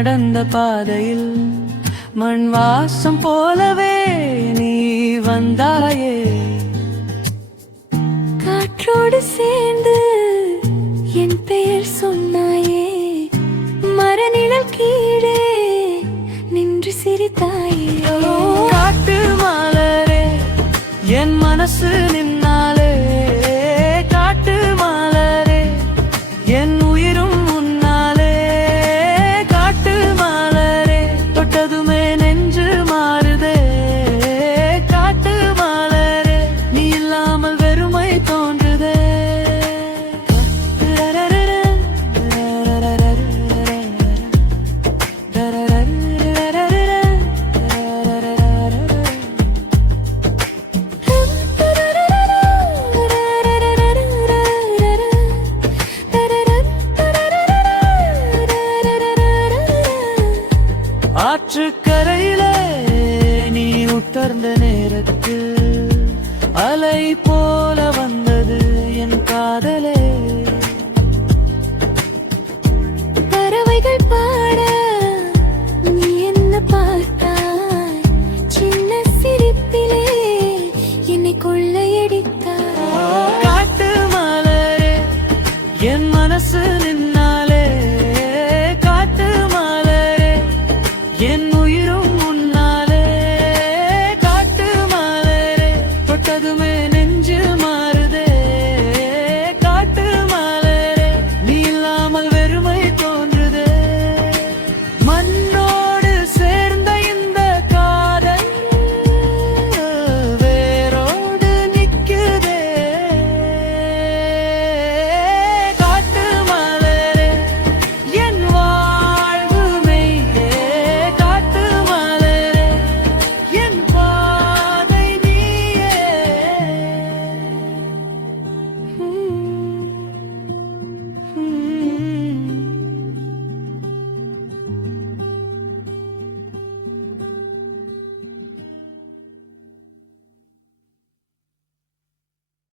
நடந்த பாதையில் மண் வாசம் போலவே நீ வந்தாயே. காற்றோடு சேர்ந்து என் பெயர் சொன்னாயே, மரநிழல் கீழே நின்று சிரித்தாயே. காட்டு மலரே என் மனசு நின்னாலே, காட்டு மலரே என் உயிரும் முன்னாலே. காட்டு மலரே தொட்டதுமே நெஞ்சு மாறுதே. காட்டு மலரே நீ இல்லாமல் வெறுமை தோன்றுதே. ஆற்றுக்கரையிலே நீ உட்கார்ந்த நேரத்தில் அலை போல